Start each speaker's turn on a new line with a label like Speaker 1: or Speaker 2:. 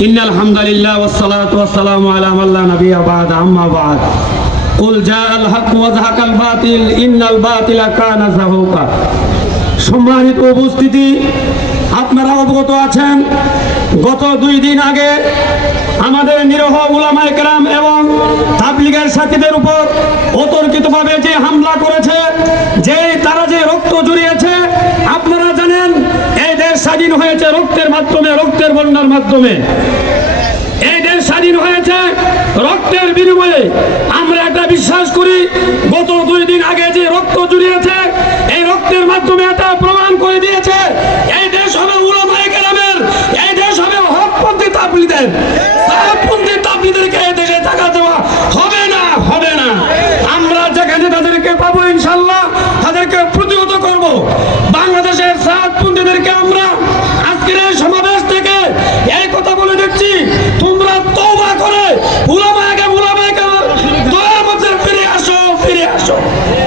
Speaker 1: إن الحمد لله والصلاة والسلام على من لا نبي بعد أما بعد قل جاء الحق وزهق الباطل إن الباطل كان زهوقا সম্মানিত উপস্থিতি আপনারা অবগত আছেন গত দুই দিন আগে আমাদের নিরহ উলামায়ে কেরাম এবং তাবলিগের সাথীদের উপর অতর্কিতভাবে যে হামলা করেছে যে তারা যে রক্ত জুড়িয়েছে স্বাধীন হয়েছে রক্তের মাধ্যমে, রক্তের বন্যার মাধ্যমে। এই দেশ স্বাধীন হয়েছে রক্তের বিনিময়ে। আমরা এটা বিশ্বাস করি, গত দুই দিন আগে যে রক্ত জুড়িয়েছে, এই রক্তের মাধ্যমে এটা প্রমাণ করে দিয়েছে, এই দেশ হবে উলামায়ে কেরামের, এই দেশ হবে হকপন্থী তাবলিদের। হকপন্থী তাবলিদেরকে এই দেশে থাকা দেওয়া হবে না হবে না। আমরা যেখানে তাদেরকে পাবো ইনশাল্লাহ আসো।